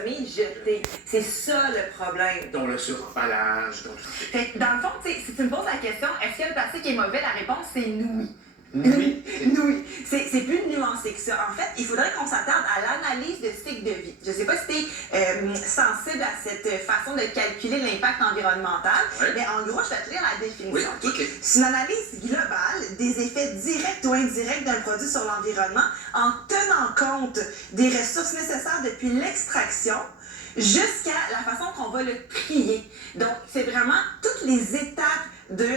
jeter. C'est ça le problème. Dont le suremballage. Dans le fond, si tu me poses la question, est-ce que le plastique est mauvais? La réponse, c'est oui. Oui. Oui. C'est plus nuancé que ça. En fait, il faudrait qu'on s'attarde à l'analyse de cycle de vie. Je ne sais pas si tu es sensible à cette façon de calculer l'impact environnemental, mais en gros, je vais te lire la définition. Oui, okay. C'est une analyse globale des effets directs ou indirects d'un produit sur l'environnement en tenant compte des ressources nécessaires depuis l'extraction jusqu'à la façon qu'on va le trier. Donc, c'est vraiment toutes les étapes de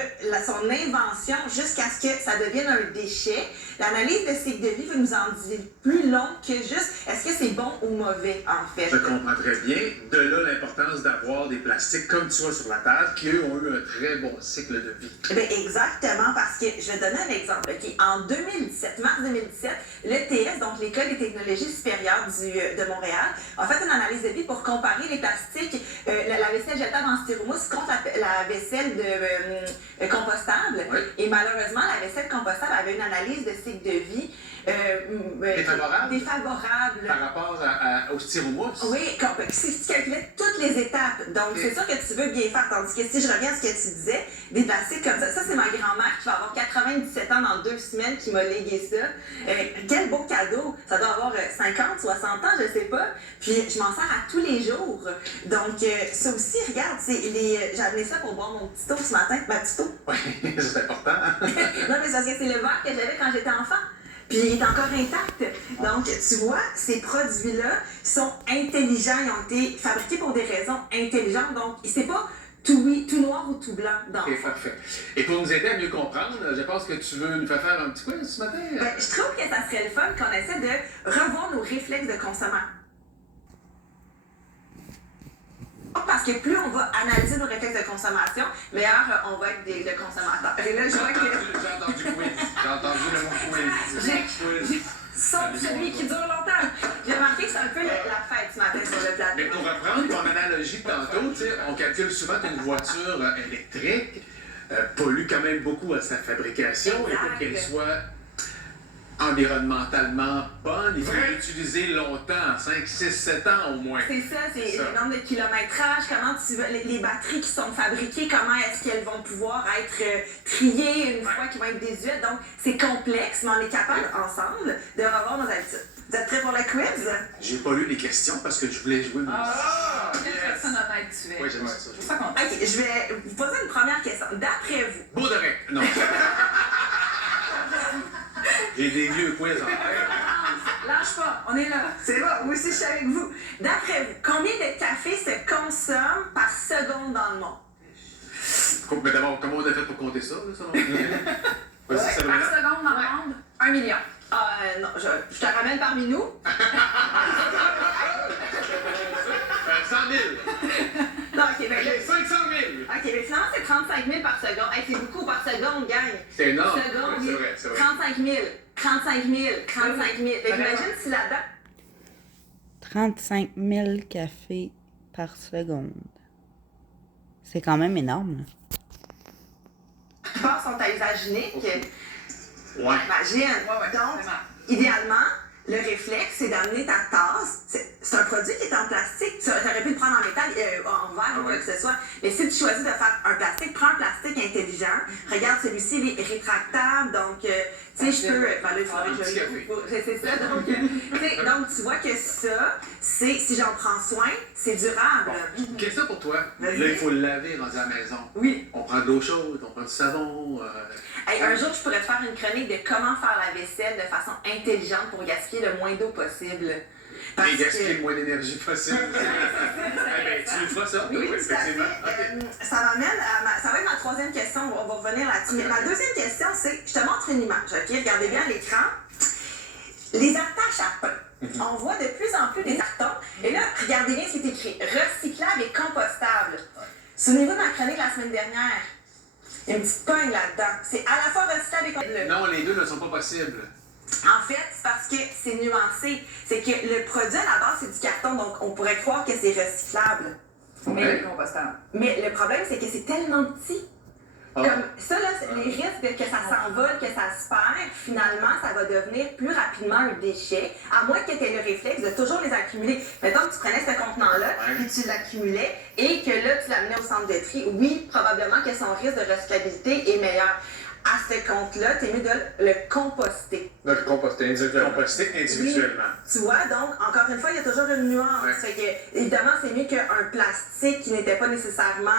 son invention jusqu'à ce que ça devienne un déchet. L'analyse de cycle de vie va nous en dire plus long que juste est-ce que c'est bon ou mauvais, en fait. Je comprends très bien. De là, l'importance d'avoir des plastiques comme tu vois sur la table qui, eux, ont eu un très bon cycle de vie. Bien, exactement, parce que je vais donner un exemple. Okay? En 2017, mars 2017, l'ETS, donc l'École des technologies supérieures de Montréal, a fait une analyse de vie pour comparer les plastiques, la vaisselle jetable en styromousse contre la vaisselle compostable. Oui. Et malheureusement, la vaisselle compostable avait une analyse de cycle de vie défavorable. Par rapport au styromousse? Oui, si tu calculais toutes les étapes. Donc, c'est sûr que tu veux bien faire. Tandis que si je reviens à ce que tu disais, des plastiques comme ça c'est ma grand-mère qui va avoir 97 ans dans 2 semaines qui m'a légué ça. Quel beau cadeau! Ça doit avoir 50, 60 ans, je sais pas. Puis, je m'en sers à tous les jours. Donc, ça aussi, regarde, j'ai amené ça pour boire mon petit eau ce matin. Ma petite eau. Oui, c'est important. Non, mais c'est parce que c'est le verre que j'avais quand j'étais enfant. Puis il est encore intact. Donc, tu vois, ces produits-là sont intelligents. Ils ont été fabriqués pour des raisons intelligentes. Donc, c'est pas tout noir ou tout blanc. OK, parfait. Et pour nous aider à mieux comprendre, je pense que tu veux nous faire un petit quiz ce matin? Ben, je trouve que ça serait le fun qu'on essaie de revoir nos réflexes de consommateurs. Parce que plus on va analyser nos réflexes de consommation, meilleur on va être de consommateurs. Et là, je vois que... J'ai entendu quiz. J'ai entendu le mot quiz. Sauf celui qui dure longtemps. J'ai remarqué que c'est un peu la fête ce matin sur le plateau. Mais pour reprendre ton analogie de tantôt, on calcule souvent qu'une voiture électrique pollue quand même beaucoup à sa fabrication. Exact. Et pour qu'elle soit environnementalement bonne, il faut l'utiliser longtemps, 5, 6, 7 ans au moins. C'est ça, c'est le nombre de kilométrage, comment tu veux, les batteries qui sont fabriquées, comment est-ce qu'elles vont pouvoir être triées une fois qu'elles vont être désuètes. Donc, c'est complexe, mais on est capable ensemble de revoir nos habitudes. Vous êtes prêts pour le quiz? J'ai pas lu les questions parce que je voulais jouer. Quelle personne honnête tu es. Oui, j'aime ça. Je suis pas contente. OK, je vais vous poser une première question. D'après vous... Baudelaire, non. J'ai des vieux quiz en tête. Lâche pas, on est là. C'est bon, moi aussi je suis avec vous. D'après vous, combien de café se consomme par seconde dans le monde? Mais d'abord, comment on a fait pour compter ça, là, selon Vas-y, ça Par seconde dans le monde, 1 million. Non, je te ramène parmi nous. 100 000. Non, OK, ben, 500 000. OK, mais finalement, c'est 35 000 par seconde. Hey, c'est beaucoup par seconde, gang. C'est énorme. Seconde, Oui, c'est vrai. 35 000. 35 000. 35 000. Fait que imagine si là-dedans... 35 000 cafés par seconde. C'est quand même énorme, là. Les plupart sont à usage unique. Ouais. Imagine. Ouais, Donc, vraiment. idéalement, le réflexe, c'est d'amener ta tasse. C'est un produit qui est en plastique. Tu aurais pu le prendre en métal, en verre ou quoi que ce soit. Mais si tu choisis de faire un plastique, prends un plastique intelligent. Regarde, celui-ci, il est rétractable. Donc, tu sais, je peux... Ben là, il faudrait que je le... C'est ça. Donc, donc, tu vois que ça, si j'en prends soin, c'est durable. Bon, question pour toi. Là, Vas-y. il faut le laver rendu à la maison. Oui. On prend de l'eau chaude, on prend du savon. Hey, un jour, je pourrais te faire une chronique de comment faire la vaisselle de façon intelligente pour gaspiller le moins d'eau possible. Parce Et gaspiller que- le moins d'énergie possible. Tu nous feras ça? Oui, tout à effectivement. fait. OK. Ça m'amène à ça va être ma troisième question, on va revenir là-dessus. Mais ma deuxième question, c'est, je te montre une image, OK? Regardez bien l'écran. Les attaches à pain. On voit de plus en plus des cartons. Et là, regardez bien ce qui est écrit. Recyclable et compostable. Souvenez-vous de ma chronique la semaine dernière. Il y a une petite pogne là-dedans. C'est à la fois recyclable et compostable. Non, les deux ne sont pas possibles. En fait, c'est parce que c'est nuancé. C'est que le produit à la base, c'est du carton, donc on pourrait croire que c'est recyclable. Mais compostable. Mais le problème, c'est que c'est tellement petit Ah. Comme ça, là, les risques que ça s'envole, que ça se perd, finalement, ça va devenir plus rapidement un déchet, à moins que tu aies le réflexe de toujours les accumuler. Mettons que tu prenais ce contenant-là, Ouais. puis tu l'accumulais, et que là, tu l'amenais au centre de tri. Oui, probablement que son risque de recyclabilité est meilleur. À ce compte-là, tu es mieux de le composter. De le composter individuellement. Composter individuellement. Tu vois, donc, encore une fois, il y a toujours une nuance. Ouais. Fait que, évidemment, c'est mieux qu'un plastique qui n'était pas nécessairement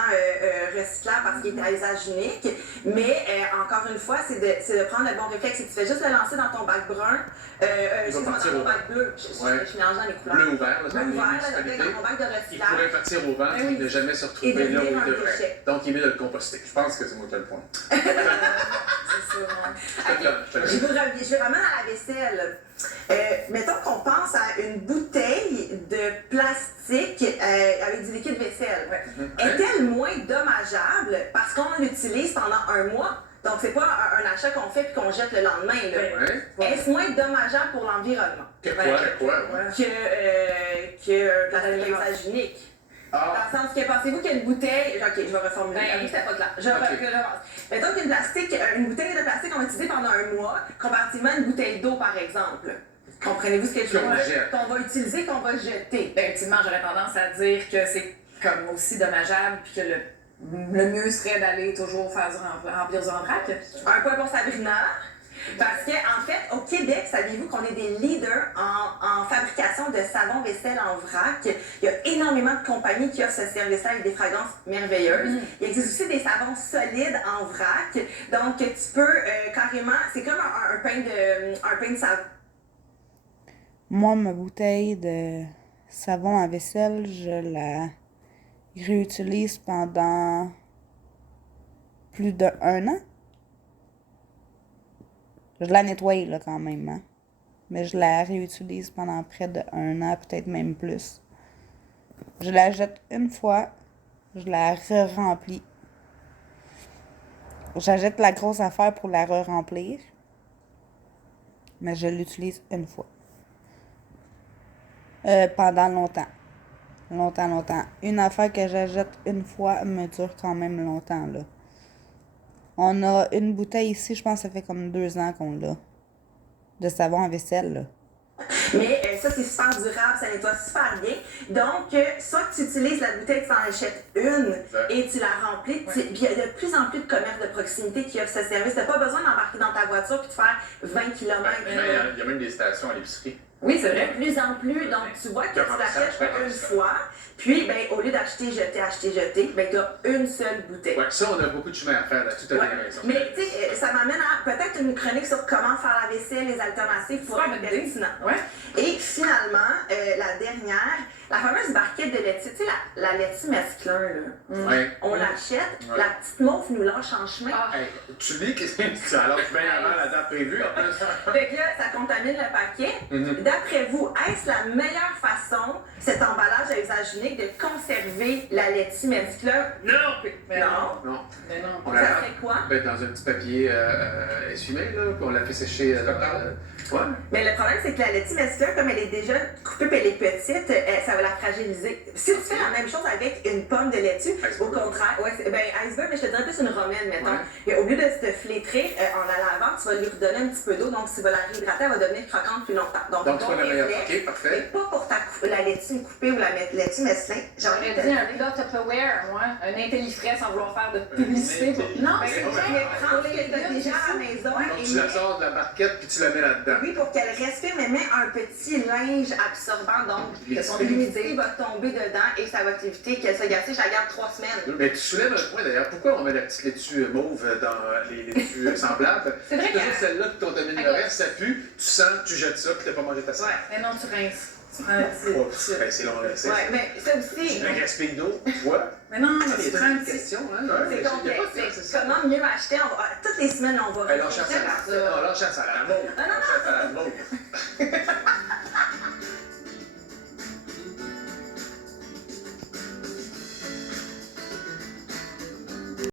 recyclable parce qu'il était à usage unique. Mais, encore une fois, c'est de prendre le bon réflexe. Si tu fais juste le lancer dans ton bac brun, excuse-moi, partir dans ton au- bac bleu, je suis mélangeant les couleurs. Bleu ouvert, là, Bleu dans les ouvert, là, municipalités. dans ton bac de Il recyclage. pourrait partir au ventre Eh oui. et ne jamais se Et retrouver là devenir où il un devrait. déchet. Donc, il est mieux de le composter. Je pense que c'est moi qui ai le point. C'est ça, ouais. Je vais ramène à la vaisselle. Mettons qu'on pense à une bouteille de plastique avec du liquide vaisselle. Est-elle moins dommageable parce qu'on l'utilise pendant un mois? Donc, c'est pas un achat qu'on fait puis qu'on jette le lendemain. Là. Ouais. Est-ce moins dommageable pour l'environnement Que quoi? Ouais. que plastique à usage unique? Ah, Dans le sens que pensez-vous qu'une bouteille. Ok, je vais reformuler. Ben, Avoue que c'était pas clair. ok. Je recommence. Mettons une bouteille de plastique qu'on va utiliser pendant un mois, comparativement à une bouteille d'eau, par exemple. Comprenez-vous ce que je veux Qu'on dire? jette. Qu'on va utiliser, qu'on va jeter. Ben, ultimement, j'aurais tendance à dire que c'est comme aussi dommageable puis que le mieux serait d'aller toujours faire remplir du en vrac. Un point pour Sabrina. Parce que, en fait, au Québec, saviez-vous qu'on est des leaders en fabrication de savon vaisselle en vrac? Il y a énormément de compagnies qui offrent ce service-là avec des fragrances merveilleuses. Il existe aussi des savons solides en vrac. Donc, tu peux carrément... C'est comme un pain de savon. Moi, ma bouteille de savon à vaisselle, je la réutilise pendant plus d'1 an. Je la nettoie, là, quand même, hein. Mais je la réutilise pendant près d'1 an, peut-être même plus. Je la jette une fois, je la re-remplis. J'achète la grosse affaire pour la re-remplir, mais je l'utilise une fois. Pendant longtemps. Longtemps. Une affaire que j'achète une fois me dure quand même longtemps, là. On a une bouteille ici, je pense que ça fait comme 2 ans qu'on l'a. De savon à vaisselle, là. Mais ça, c'est super durable, ça nettoie super bien. Donc, soit que tu utilises la bouteille, tu en achètes une et tu la remplis. Puis il y a de plus en plus de commerces de proximité qui offrent ce service. Tu n'as pas besoin d'embarquer dans ta voiture et de faire 20 km. il y a même des stations à l'épicerie. Oui, c'est De vrai. plus en plus, donc tu vois que tu l'achètes Ouais. une fois, puis ben, au lieu d'acheter, jeter, ben, tu as une seule bouteille. Ouais, ça, on a beaucoup de chemin à faire là-dessus, tu as Ouais. bien raison. Mais tu sais, ça m'amène à peut-être une chronique sur comment faire la vaisselle, les alternatives pour Super être bonne idée. pertinent. Ouais. Et finalement, la dernière, la fameuse barquette de laitue, tu sais, la laitue masculin, là. Ouais. On l'achète, Ouais. la petite mauve nous lâche en chemin. Ah. Hey, tu lis que tu allonges bien avant la date prévue, en plus. Fait que là, ça contamine le paquet. D'après vous, est-ce la meilleure façon, cet emballage à usage unique, de conserver la laitue masculin? Non! Mais Non. Non. Mais non. On Ça la serait quoi? ben, dans un petit papier essumé, là, puis on l'a fait sécher. Ouais. Mais le problème, c'est que la laitue masculin, comme elle est déjà coupée et elle est petite, ça va la fragiliser. Si tu fais la même chose avec une pomme de laitue, au contraire, ouais, ben iceberg, mais je te dirais plus une romaine, mettons. Ouais. Et au lieu de se flétrer en la lavant, tu vas lui redonner un petit peu d'eau, donc tu vas la réhydrater, elle va devenir croquante plus longtemps. Donc, ton tu vois la meilleure. réflexe, Ok, parfait. c'est pas pour la laitue coupée ou la laitue masculin. J'aurais dit un plat Tupperware, moi. Un intellifrais sans vouloir faire de publicité. Non, Mais c'est c'est vrai. vrai, prends ce que tu as déjà à la maison Donc, et tu la mets- sors de la barquette puis tu la mets là-dedans. oui, pour qu'elle respire, mais mets un petit linge absorbant, donc l'humidité va tomber dedans et ça va t'éviter qu'elle se gâche. Je la garde 3 semaines. Mais tu soulèves un point d'ailleurs. Pourquoi on met la petite laitue mauve dans les laitues semblables? C'est vrai toujours que- celle-là qui contamine le reste, ça pue, tu sens, tu jettes ça, puis t'as pas mangé ta salade. Mais non, tu rinces. Tu prends un petit. Oh, ben, c'est long, c'est Ouais, mais ça aussi, un gaspille d'eau, tu vois? Mais non, C'est tu prends un une petit. question, hein? c'est complexe. C'est comment mieux acheter? Toutes les semaines, on va Lâche la salade. Non, lâche la salade. Non, non, Lâche la salade mauve.